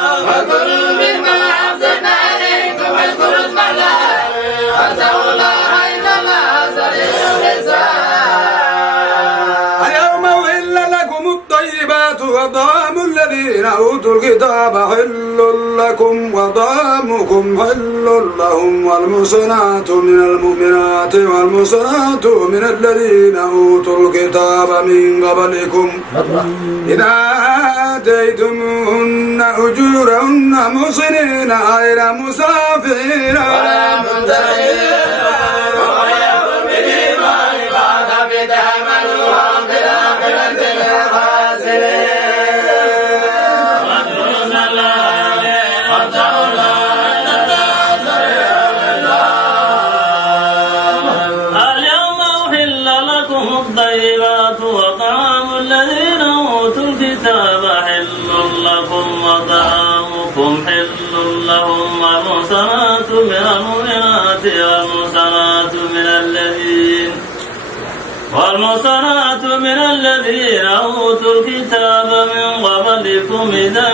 وكلوا مما أمسكنا عليكم واذكروا اسم الله واتقوا الله إن الله سريع الحساب. اليوم أحل لكم الطيبات وطعام الذين أوتوا الكتاب حل لكم وطعامكم حل لهم والمحصنات من المؤمنات والمحصنات من الذين أوتوا الكتاب من قبلكم إذا آتيتموهن أجورهن محصنين غير مسافرين ولا مبتغين ومن يكفر بالإيمان فقد حبط عمله وهم في الآخرة من الخاسرين. اليوم أحل لكم الطيبات وطعام الذين أوتوا الكتاب حل لكم وطعامكم حل لهم والمحصنات من المؤمنات والمحصنات من الذين أوتوا الكتاب من قبلكم إذا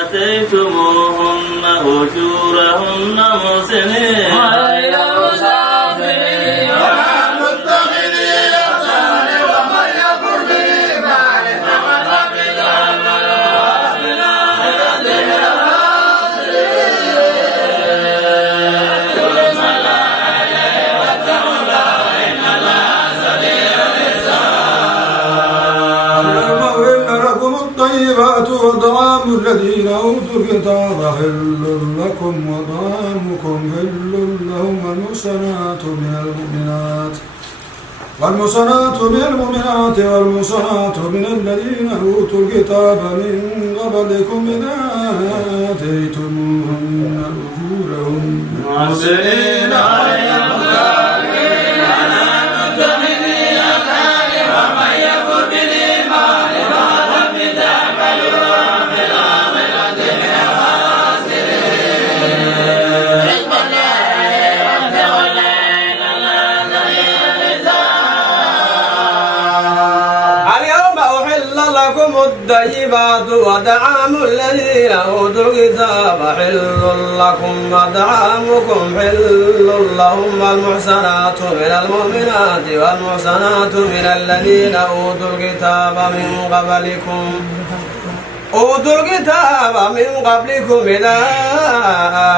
آتيتموهن أجورهن محصنين غير مسافرين ولا متخذي أخدان ومن يكفر بالإيمان فقد حبط عمله وفي الآخرة من الطيبات وطعام الذين أوتوا الكتاب حل لكم وطعامكم حل لهم والمحصنات من المؤمنات والمحصنات من الذين أوتوا الكتاب من قبلكم إذا آتيتموهن أجورهن محصنين غير مسافرين ولا متخذي أخدان ومن يكفر بالإيمان فقد حبط عمله وفي الآخرة من الخاسرين. حزب الله وتولى إن الله سريع الحساب. اليوم أحل لكم الطيبات وطعام الذين أوتوا الكتاب حل لكم وطعامكم حل لهم والمحصنات من المؤمنات والمحصنات من الذين أوتوا الكتاب من قبلكم إذا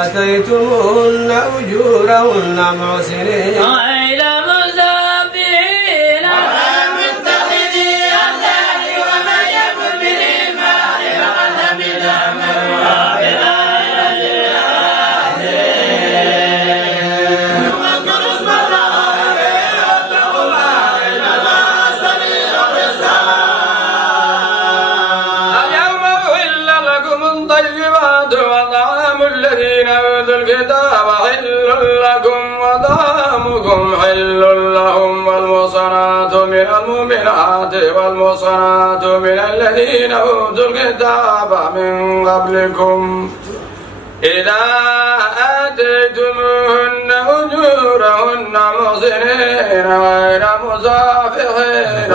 آتيتموهن أجورهن محصنين غير مسافرين ولا متخذي أخدان ومن يكفر بالإيمان فقد حبط عمله وفي الآخرة من الخاسرين. واذكروا اسم الله واتقوا الله إن الله سريع الحساب. اليوم أحل لكم الطيبات وطعام الذين أوتوا الكتاب حل لكم وطعامكم حل لهم والمحصنات من المؤمنات والمحصنات من الذين أوتوا الكتاب من قبلكم إذا آتيتموهن أجورهن محصنين غير مسافحين